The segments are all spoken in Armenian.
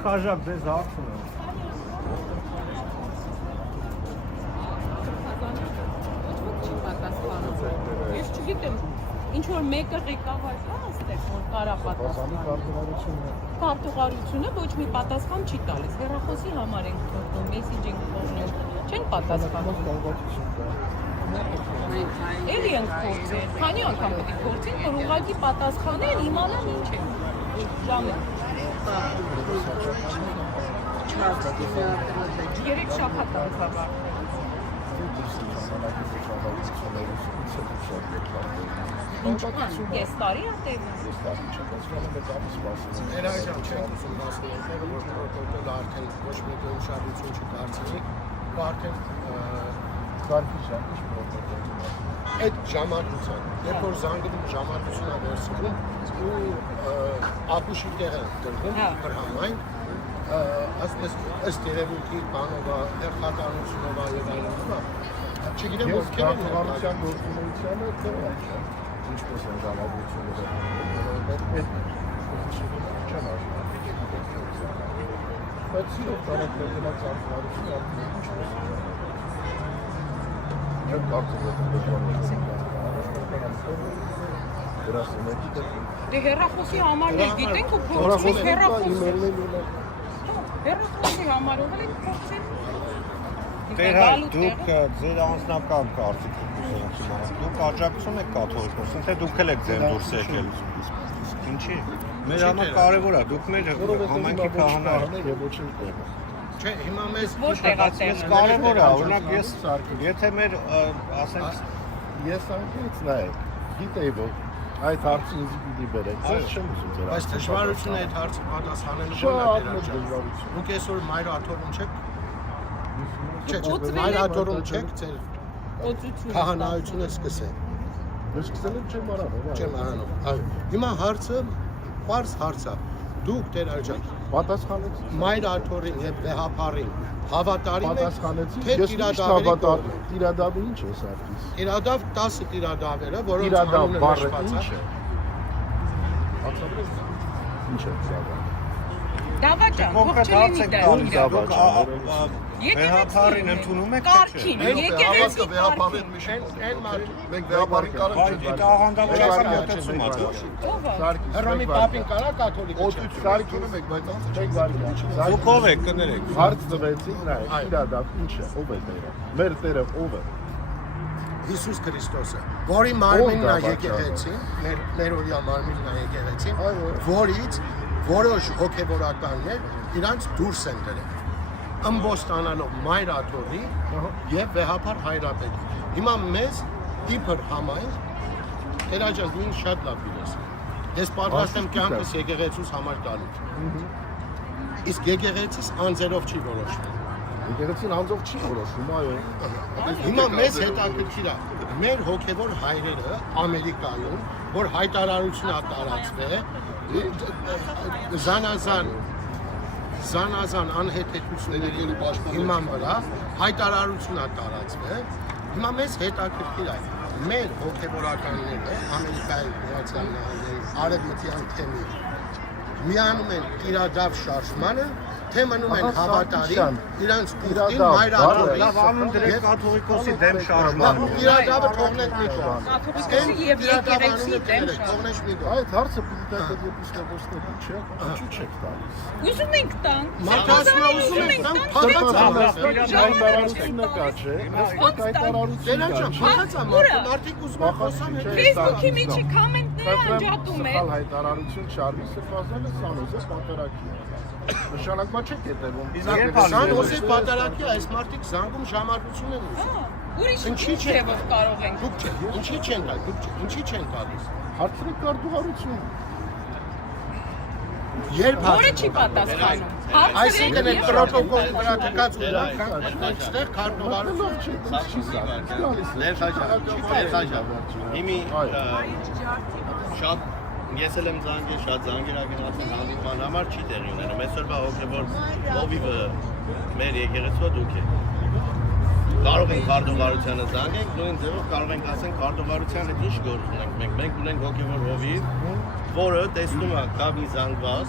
Խաժակ ձեզ հարցում եմ։ Ես չգիտեմ, ինչ-որ մեկը ղեկավար կա այստեղ, որ կարա պատասխան։ Քարտուղարությունը ոչ մի պատասխան չի տալիս, հեռախոսի համար ենք թողնում, մեսիջ ենք թողնում, չենք պատասխանում։ Էլի ենք փորձել, քանի անգամ պետք է փորձենք, որ ուղղակի պատասխանեն, իմանան ինչ է։ Ժամը։ Երեք շաբաթ անցավար։ Ինչքան, ես տարի ատևը։ Երաժան չենք ուզում մասնավորները, որ պրոտոկոլը արդեն ոչ մի ուշադրություն չդարձնի, ու արդեն Կարգիշան, ինչ պրոտոկոլ։ այդ ժամադրության, երբ որ զանգվում ժամադրությունը վերցվում ու ապուշի տեղը տրվում հրհամայն, ըստ երևույթի բանովա, հերթականությունովա եւ այլնովա, չգիտեմ ովքեր են կառավարության գործունեությանը դեռ ինչպես են ժամադրությունը չեմ ասում։ Բայց սիրով տարած ներդնած արտադրությունը ինչպես է։ Չեմ կարծում Դե հեռախոսի համարներ գիտենք ու փորձենք հեռախոսի համարով էլ փորձենք։ Դուք ձեր անձնական կարծիք եք դուք աջակցում եք կաթողիկոսին, թե դուք էլ եք ձեր դուրս եկել։ Ինչի՞։ Մեր համար կարևոր է, դուք մեր համայնքի քահանա եք եւ ոչ էլ տեղը։ Չէ, հիմա մեզ Ոչ տեղատեղ։ Կարևոր է, օրինակ ես եթե մեր ասենք ես անկից նայեք, գիտեի որ այդ հարցը ինձ պիտի բերեք, ես չեմ ուզում ձեր բայց դժվարությունը այդ հարցը պատասխանելու դժվարություն։ Դուք այսօր մայր աթոռում չեք։ Չէ, մայր աթոռում չեք, ձեր քահանայությունը սկսեք։ Ես սկսել եմ չեմ արանում։ Չեմ արանում։ Այո։ Հիմա հարցը պարզ հարց է։ Դուք Տեր աջակ պատասխանեցի։ մայր աթոռին եւ վեհապարին հավատարիմ եք։ Պատասխանեցի։ Թե Ես միշտ հավատալու։ Տիրադավը ինչ է սարքիս։ Տիրադավ 10 տիրադավերը, որոնց Տիրադավ անունը բառը նշված ինչ է։ է։ Ինչ է դա։ Դավաճան, ողջունի դա։ Վեհապարին ընդունում եք Կարքին, եկեղեցի վեհապարին միշտ այն մարդու մենք վեհապարին կարող չենք։ Այդ աղանդավորական մոտեցում է դա։ Հռոմի պապին կարա կաթոլիկը չէ։ Սարքին եք, բայց չեք բարի։ Դուք ով եք կներեք։ Հարց տվեցիք նայեք, իրադարձ ինչ է, ով է Տերը։ Մեր Տերը ով է։ Հիսուս Քրիստոսը, որի մարմինն է եկեղեցին, մեր օրյա մարմինն է եկեղեցին, որից որոշ հոգևորականներ իրանց դուրս են դրել։ Ըմբոստանալով մայր աթոռի եւ վեհապար հայրապետի։ Հիմա մեզ դիպր համայն Տերաջան դու ինձ շատ լավ գիտես։ Ես պատրաստ եմ կյանքս եկեղեցուս համար տալու։ Իսկ եկեղեցիս անձերով չի որոշվում։ Եկեղեցին անձով չի որոշվում, այո։ Հիմա մեզ հետաքրքիր է։ մեր հոգևոր հայրերը Ամերիկայում, որ հայտարարություն ա տարածվել, զանազան անհետեթությունների հիման վրա հայտարարություն ա տարածվել, հիմա մեզ հետաքրքիր է, մեր հոգևորականները Ամերիկայի Միացյալ Նահանգների արևմտյան թեմի միանում են իրադարձ շարժմանը, թե մնում են հավատարիմ իրանց ուխտին մայրաքաղաքին։ Լավ, անուն դրեք կաթողիկոսի դեմ շարժման։ Իրադարձը թողնենք մի կողմ։ Կաթողիկոսի եւ եկեղեցի դեմ թողնենք մի կողմ։ Այդ հարցը պետք է եպիսկոպոսների չէ, ինչու՞ չեք տալիս։ Ուզում ենք տանք։ Մարդասնա ուզում ենք տանք, հայտարարությունը կա, չէ։ Հայտարարությունը մարդիկ ուզում են խոսան։ Facebook-ի միջի կոմենտները անջատում են։ հայտարարություն Չարլիսը ֆազել է Սանոզե պատարակի։ Նշանակմա չեք հետևում։ Սանոզե պատարակի այս մարդիկ զանգում ժամարկություն են ուզում։ Ուրիշ Ինչի՞ չէ։ չեւով կարող ենք։ Դուք չէ, ինչի չեն գալ, դուք չէ, ինչի չեն գալիս։ Հարցրեք կարտուղարություն։ Երբ Որը չի պատասխանում։ այսինքն այդ պրոտոկոլ վրա դկած ու այստեղ քարտուղարություն չի գալիս։ Իմի շատ ես էլ եմ զանգել, շատ զանգեր ագնացին հանդիպման համար չի տեղի ունենում։ Այսօրվա հոգևոր հովիվը մեր եկեղեցու դուք եք։ Կարող ենք քարտուղարությանը զանգենք, նույն ձևով կարող ենք ասենք քարտուղարությանը ինչ գործ ունենք մենք։ Մենք ունենք հոգևոր հովիվ, որը տեսնում է կավի զանգված,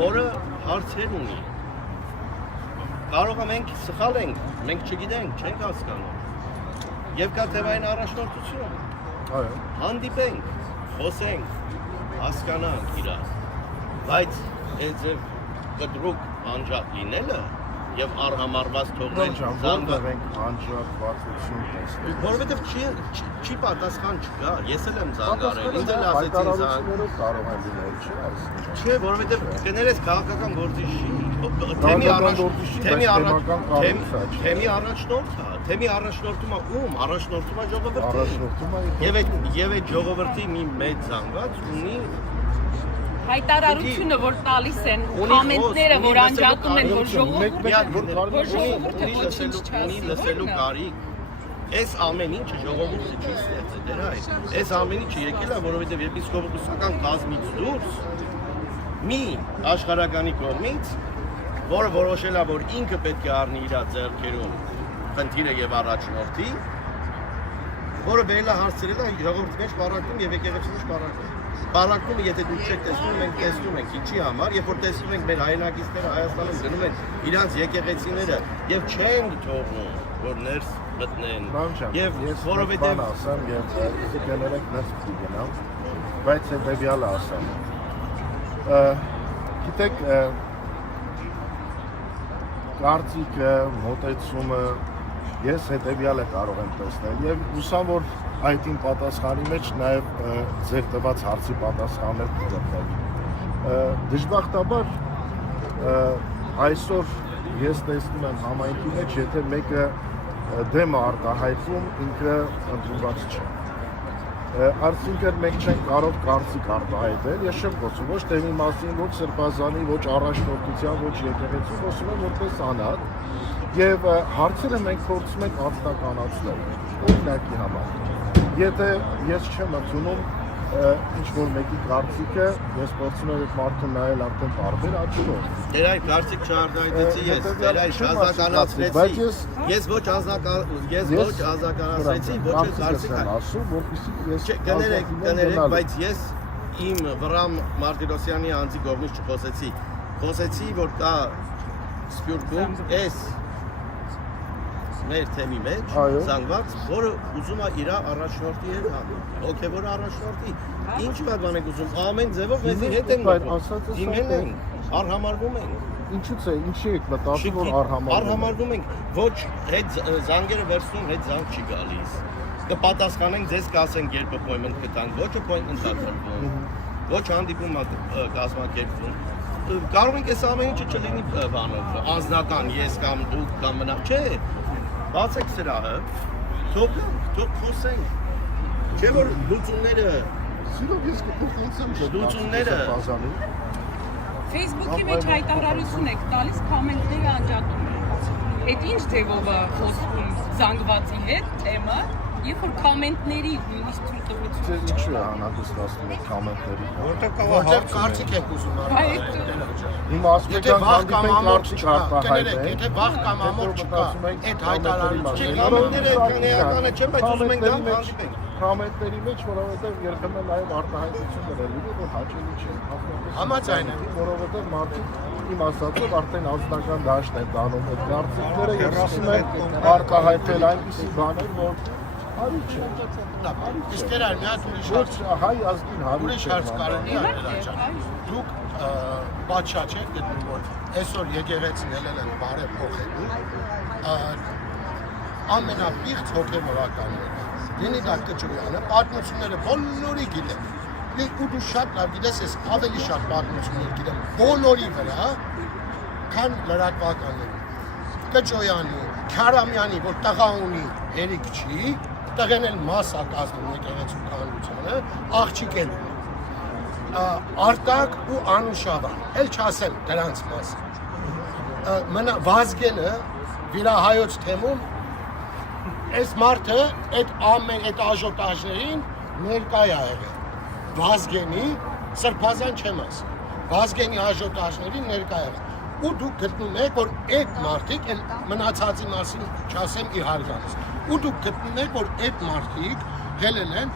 որը հարցեր ունի։ Կարող է մենք սխալ ենք, մենք չգիտենք, չենք հասկանում։ Եվ կա թեմային առաջնորդություն։ Այո։ Հանդիպենք, խոսենք, հասկանանք իրար, բայց այդ կտրուկ անջատ լինելը եւ արհամարված թողնել զանգով ենք անջատվածություն տեսնել։ Որովհետեւ չի պատասխան չկա, ես էլ եմ զանգարել, ինձ էլ ասեցին զանգ։ Կարող են լինել, չէ՞, այս։ Չէ, որովհետեւ կներես քաղաքական գործի չի, թեմի առաջնորդում է ում, առաջնորդում է ժողովրդի։ Եվ այդ ժողովրդի մի մեծ զանգված ունի հայտարարությունը, որ տալիս են կոմենտները, որ անջատում են, որ ժողովուրդը ոչինչ չասի, լսելու կարիք։ Այս ամեն ինչը ժողովուրդը չի ստեղծել, դեր այդ։ Այս ամեն ինչը եկել է, որովհետև եպիսկոպոսական կազմից դուրս մի աշխարհականի կողմից, որը որոշել է, որ ինքը պետք է առնի իր ձեռքերում խնդիրը եւ առաջնորդի, որը բերել է հարցրել է ժողովրդի մեջ պարակում եւ եկեղեցու մեջ պարակում։ Պարակումը, եթե դուք չեք տեսնում, մենք տեսնում ենք, ինչի համար, երբ որ տեսնում ենք մեր հայրենակիցները Հայաստանում գնում են իրանց եկեղեցիները եւ չեն թողնում, որ ներս մտնեն։ Եվ որովհետեւ ասեմ եւ կներեք ներս գնամ, բայց հետեւյալը ասեմ։ Գիտեք, կարծիքը, մոտեցումը ես հետեւյալը կարող եմ տեսնել եւ հուսամ որ այդին պատասխանի մեջ նաև ձեր տված հարցի պատասխաններ կգտնեն։ Դժբախտաբար այսօր ես տեսնում եմ համայնքի մեջ, եթե մեկը դեմ է արտահայտվում, ինքը ընդունված չէ։ Արդյունքն մենք չենք կարող կարծիք արտահայտել, ես չեմ խոսում ոչ թեմի մասին, ոչ սրբազանի, ոչ առաջնորդության, ոչ եկեղեցու, խոսում եմ որպես անհատ եւ հարցերը մենք փորձում ենք անձնականացնել օրինակի համար։ Եթե ես չեմ ընդունում ինչ-որ մեկի կարծիքը, ես փորձում եմ այդ մարդուն նայել արդեն տարբեր աչքով։ Դեր այդ կարծիք չարտահայտեցի ես, դեր այդ ազնականացրեցի։ Ես ոչ ազնականացրեցի, ոչ կարծիք ասում, որպեսզի ես կներեք, բայց ես իմ Վրամ Մարտիրոսյանի անձի կողմից չխոսեցի։ Խոսեցի, որ կա Սփյուռքում էս մեր թեմի մեջ զանգված, որը ուզում է իր առաջնորդի հետ հանդիպել, հոգևոր առաջնորդի։ Ինչ բան եք ուզում, ամեն ձևով մեզ հետ են դիմել ենք, արհամարվում ենք։ Ինչու՞ է, ինչի եք մտածում, որ արհամարվում ենք, ոչ հետ զանգերը վերցնում, հետ զանգ չի գալիս։ Կպատասխանենք, ձեզ կասենք, երբ appointment կտանք, ոչ appointment կատարվում, ոչ հանդիպում կազմակերպվում։ Կարող ենք այս ամեն ինչը չլինի բանով, անձնական, ես կամ դուք կամ մնաք, չէ։ Բացեք սրահը, թող խոսենք, չէ որ լուծումները Facebook-ի մեջ հայտարարություն եք տալիս, կոմենտները անջատում եք։ Այդ ինչ ձևով է խոսվում զանգվածի հետ, թեմը, Երբ որ կոմենտների նույնիսկ թույլտվություն Ձեր ինչու է անհանգստացնում եք կոմենտների։ Որտեղ կա Որտեղ հարցը։ կարծիք եք ուզում Այդ Հիմա ասում Եթե եք վաղ կամ հանդիպենք ամոթ կարծիք չկա, արտահայտենք։ կներեք, եթե վաղ կամ ամոթ չկա, այդ հայտարարությունը Կոմենտները քանեականը չեն, բայց ուզում ենք դրանք հանդիպենք։ Կոմենտների մեջ, որովհետև երբեմն նաև արտահայտություններ են լինում, որ հաճելի չեն։ Համաձայն եմ։ Որովհետև մարդիկ իմ ասածով արդեն ազնական դաշտ են դանում այդ կարծիքները եւ սկսում են արտահայտել այնպիսի բաներ, որ հարի չէ։ Իսկ դեռ մի հատ ուրիշ Ոչ հարց, հայ ազգին հարի ուրիշ չէ։ հարց կարելի է դրանք։ Դուք պատշաճ եք գտնում, որ այսօր եկեղեցին ելել են բարեփոխելու ամենապիղծ հոգևորականները։ Լինի դա Կճոյանը, պատմությունները բոլորի գիտեն։ Ու դու շատ լավ գիտես, ես ավելի շատ պատմություններ գիտեմ բոլորի վրա, քան լրատվականների։ Կճոյանի, Քարամյանի, որ տղա ունի, հերիք չի, տղեն էլ մասա կազմում եկեղեցու կայունությանը, աղջիկ էլ ունի։ Արտակ ու Անուշավան, էլ չասեմ դրանց մասը։ Վազգենը վիրահայոց թեմում այս մարդը այդ ամեն այդ աժոտաժներին ներկա է եղել։ Վազգենի սրբազան չեմ ասում։ Վազգենի աժոտաժներին ներկա է եղել։ Ու դուք գտնում եք, որ այդ մարդիկ են մնացածի մասին չասեմ իհարկե։ Ու դուք գտնում եք, որ այդ մարդիկ ելել են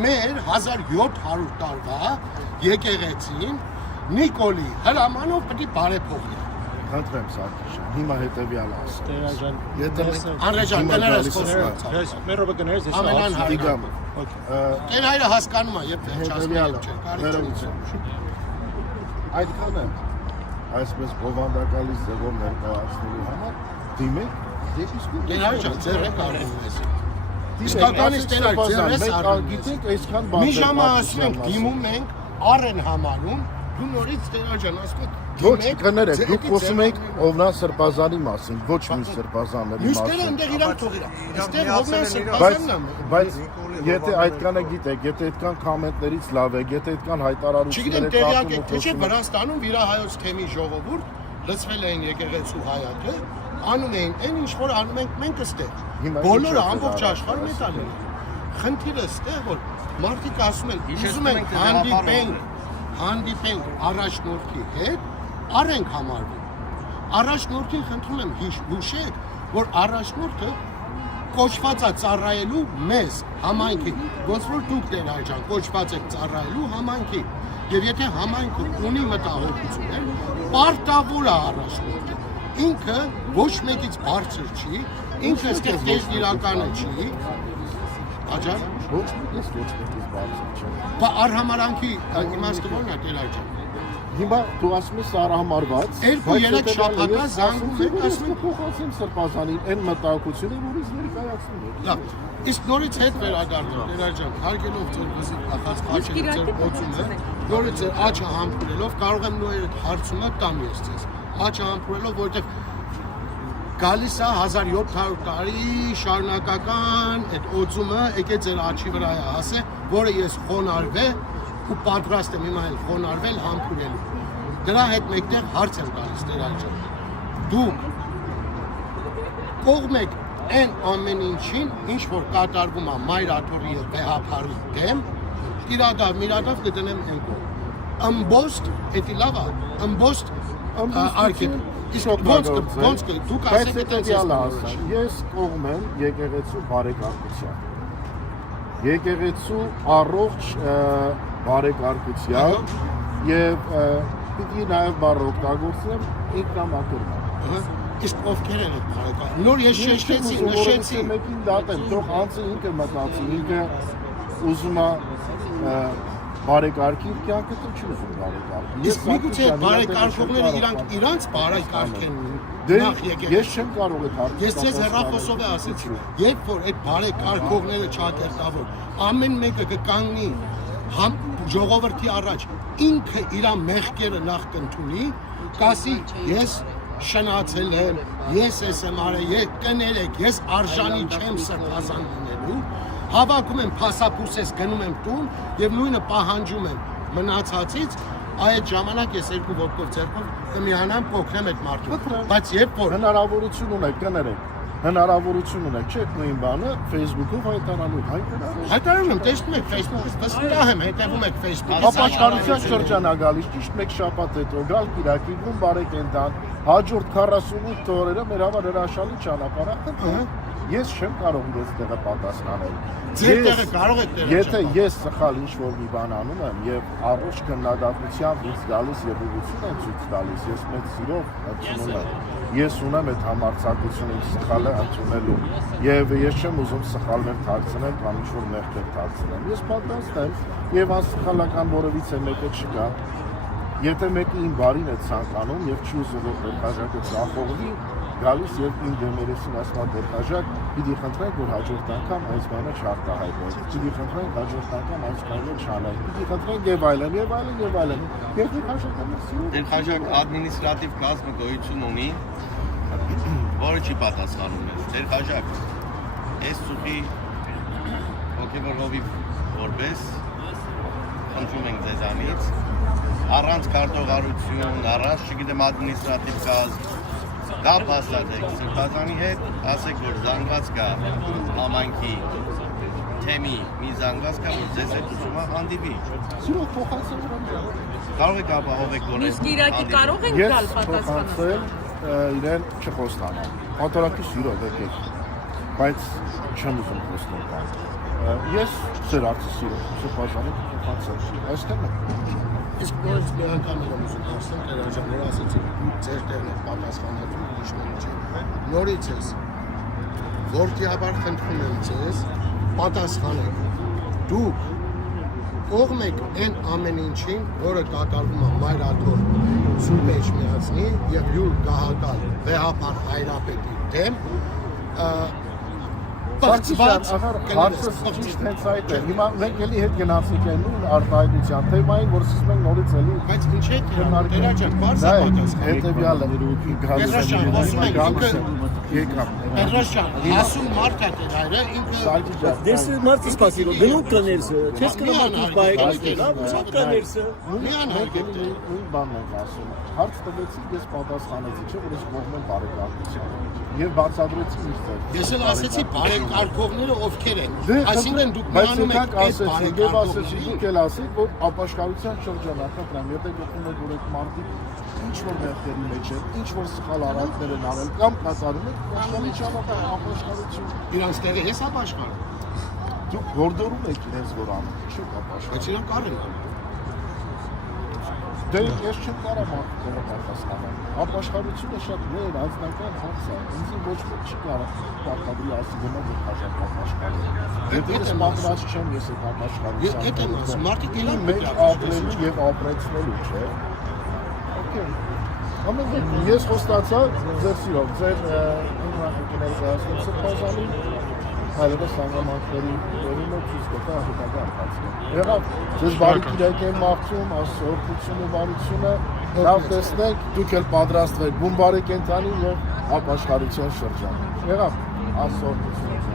մեր 1700 տարվա եկեղեցին Նիկոլի հրամանով պետք է բարեփոխի։ Խնդրեմ Սարգսյան, հիմա հետևյալը ասեմ։ Եթե Անրեժան, կներես խոսում։ Մեր ռոբը կներես ես Ամենան դիգամ։ Տեր հայրը հասկանում է, երբ Հետևյալը այդքան է այսպես բովանդակալից ձևով ներկայացնելու համար դիմեք դեպիսկու Տեր հայրը ձեր եք արել ես։ իսկականից Տեր հայրը ձեր ես արել։ գիտեք այսքան բան Մի ժամ ասում ենք դիմում ենք առեն համարում, դու նորից Տեր հայրը ասում եք Ոչ, կներեք, դուք խոսում եք Հովնան Սրբազանի մասին, ոչ մի Սրբազանների Մյուսները մասին։ այնտեղ իրան թողիրա։ Այստեղ Հովնան Սրբազանն է։ Բայց եթե այդքանը գիտեք, եթե այդքան կոմենտներից լավ եք, եթե այդքան Չգիտեմ հայտարարություններ տեղյակ եք, թե չէ Վրաստանում վիրահայոց թեմի ժողովուրդ լցվել էին եկեղեցու հայաթը, անում էին այն ինչ որ անում ենք մենք այստեղ։ Բոլորը ամբողջ աշխարհում է տալի։ Խնդիրը այստեղ որ մարդիկ ասում են, ուզում ենք հանդիպենք առաջնորդի հետ, առենք համարվում։ Առաջնորդին խնդրում եմ հուշեք, որ առաջնորդը կոչված է ծառայելու մեզ համայնքին, ոնց որ դուք Տեր հայրան կոչված եք ծառայելու համայնքին։ Եվ եթե համայնքը ունի մտահոգություններ, պարտավոր է առաջնորդը։ Ինքը ոչ մեկից բարձր չի, ինքը այստեղ տեժնիրականը չի։ Աջան, ոչ մեկից բարձր չէ։ բա արհամարանքի իմաստը ո՞րն է Տեր հայրան։ Հիմա դու ասում ես սարահամարված, 2-3 շաբաթա զանգում եք ասում եք փոխացին Սրբազանին այն մտահոգությունը, որ ինձ ներկայացնում եք։ լավ, իսկ նորից հետ վերադառնալ, Տեր ջան, հարգելով ձեր վզի կախած աչքերը ձեր օծումը, նորից ձեր աչքը համբուրելով կարող եմ նույն այդ հարցումը տամ ես ձեզ։ Աչքը համբուրելով, որովհետև գալիս է 1700 տարի շարունակական այդ օծումը եկե ձեր աչքի վրա է ասե, որը ես խոնարհվել ու պատրաստ եմ հիմա էլ խոնարհվել համբուրելու։ Դրա հետ մեկտեղ հարց եմ տալիս Տեր ջան։ Դուք կողմ եք այն ամեն ինչին, ինչ որ կատարվում է Մայր Աթոռի եւ Բեհափարի դեմ, իրադավ կդնեմ այն կողմ։ Ամբոստ, էդի լավ է, ամբոստ արքետ։ Իսկ ոնց դուք ասեք այդպես ես կողմ եմ եկեղեցու բարեկարգության։ Եկեղեցու առողջ բարեկարգության եւ պիտի նաեւ բառ օգտագործեմ ինքնամաքրման։ Իսկ ովքեր են այդ բարեկարգ։ Նոր ես նշեցի մեկին դատեմ, թող անձը ինքը մտածի, ինքը ուզում է բարեկարգի կյանքը չի ուզում բարեկարգի։ Իսկ միգուցե բարեկարգողները իրանց բարեկարգ են նախ եկել։ Ես չեմ կարող այդ հարցը։ Ես ձեզ հեռախոսով է ասեցի, երբ որ այդ բարեկարգողները չաթերտավոր, ամեն մեկը կկանգնի ժողովրդի առաջ, ինքը իր մեղքերը նախ կընդունի, կասի ես շնացել եմ, ես եմ արել, կներեք, ես արժանի չեմ Սրբազան լինելու, հավաքում եմ փասապուրսես գնում եմ տուն եւ նույնը պահանջում եմ մնացածից, այդ ժամանակ ես երկու ոտքով ձեռքով կմիանամ փոխեմ այդ մարդուն։ Բայց երբ որ հնարավորություն ունեք կներեք, հնարավորություն ունեք, չէ՞, նույն բանը Facebook-ով հայտարարելու, Հայտարարում եմ, տեսնում եք Facebook-ից, վստահ եմ, հետևում եք Facebook-ից։ ապաշխարության շրջանա գալիս, ճիշտ մեկ շաբաթ հետո գալ Կիրակի գում բարեկենդան, հաջորդ 48 օրերը մեր համար հրաշալի ճանապարհ է։ Ես չեմ կարող իրենց տեղը պատասխանել։ Ձեր տեղը կարող եք տեղը։ Եթե ես սխալ ինչ-որ մի բան անում եմ եւ առողջ քննադատությամբ ինձ գալիս եւ ուղղություն եմ ցույց տալիս, ես մեծ սիրով ընդունում եմ։ Ես ունեմ այդ համարձակությունը ինձ սխալը ընդունելու եւ ես չեմ ուզում սխալներ թաքցնել կամ ինչ-որ մեղքեր թաքցնել։ Ես պատրաստ եմ եւ անսխալական որևիցե մեկը չկա։ Եթե մեկը իմ բարին է ցանկանում եւ չի ուզում որ դերքաժակը ծախողվի, գալիս եւ իմ դեմերեսին ասում դերքաժակ, պիտի խնդրենք որ հաջորդ անգամ այս բանը չարտահայտվի։ Պիտի խնդրենք հաջորդ անգամ այս բանը չանենք։ Պիտի խնդրենք եւ այլն եւ այլն եւ այլն։ Եվ Դերքաժակ ադմինիստրատիվ կազմը գոյություն ունի, որը չի պատասխանում մեզ։ Դերքաժակ այս ծուխի հոգեվորովի որպես խնդրում ենք ձեզանից առանց քարտուղարություն, առանց չգիտեմ ադմինիստրատիվ կազմ, դա փաստացեք Սրբազանի հետ, ասեք որ զանգված կա համայնքի թեմի մի զանգված կա, որ ձեզ հետ ուզում է հանդիպի։ Սիրո փոխանցել Կարող եք ապահովեք որ Մյուս Կիրակի կարող ենք ես գալ պատասխանել։ իրեն չխոստանալ։ Պատորակի սիրո եկեք, բայց չեմ ուզում խոստալ։ Ես ծեր արծի սիրո, Սրբազանի փոխանցել։ Այստեղ է։ Իսկ նորից մի անգամ եմ ուզում ասել, դերաժանները ասեցին, ձեր տեղն է պատասխանատու ուրիշ մեկը չէ։ Նորից ես, որդիաբար խնդրում եմ ձեզ, պատասխանեք։ Դուք կողմ եք այն ամեն ինչին, որը կատարվում է Մայրաթոր Սուրբ Էջմիածնի եւ յուր գահակալ վեհապար հայրապետի դեմ Պարծիչան, հարցը ճիշտ հենց այդ է, հիմա մենք էլի հետ գնացիք են նույն արտահայտության թեմային, որ սկսում ենք նորից էլի բայց ինչ է դերաջակ, բարձ է պատասխան։ հետևյալը Պետրոսյան, ասում ենք ինքը եկավ։ Պետրոսյան, ասում մարդը դերայրը ինքը Դες մարդը սպասիրո, դնում կներսը, չես կնում մարդուց բայեկացել, լավ, շատ կներսը։ միանալ Նույն բանն ենք ասում։ Հարց տվեցիք, ես պատասխանեցի, չէ՞ որ ես կողմ եմ բարեկամություն։ Եվ բացատրեցի ինձ ձեր։ Ես էլ ասեցի բարեկարգողները ովքեր են։ Այսինքն դուք միանում եք այդ եւ ասեցի դուք էլ ասեք, որ ապաշխարության շրջանակը դրամ, եթե գտնում եք որ այդ մարդիկ ինչ որ մեղքերի մեջ են, ինչ որ սխալ արարքներ են արել կամ կատարում են, աշխարհի ճանապարհ ապաշխարություն։ իրանց տեղը ես ապաշխարում։ Դուք գործորում եք իրենց որ անում, չի ապաշխար։ Բայց իրանք առին անում։ Դե ես չեմ կարող մարդկանց պատասխանել։ Ապաշխարությունը շատ մեր անձնական հարց է։ Ինձ ոչ ոք չի կարող պատկաբի ասի գնա որ հաշար ապաշխարել։ Եթե ես պատրաստ չեմ ես այդ ապաշխարության։ Ետ եմ ասում, մարդիկ իրան մեջ ապրելու եւ ապրեցնելու, չէ։ Okay։ Ամեն ես խոստացա ձեր սիրով, ձեր ինքնախնդիրները զարգացնել Սրբազանի հայրենի սանգամանքների վերումը ցույց կտա հետագա ընթացքում։ Եղավ, ձեզ բարի կիրակ եմ մաղթում, Աստծո օրհնությունը, բարությունը, լավ տեսնեք, դուք էլ պատրաստվեք բուն բարի կենդանի եւ ապաշխարության շրջան։ Եղավ, Աստծո օրհնությունը։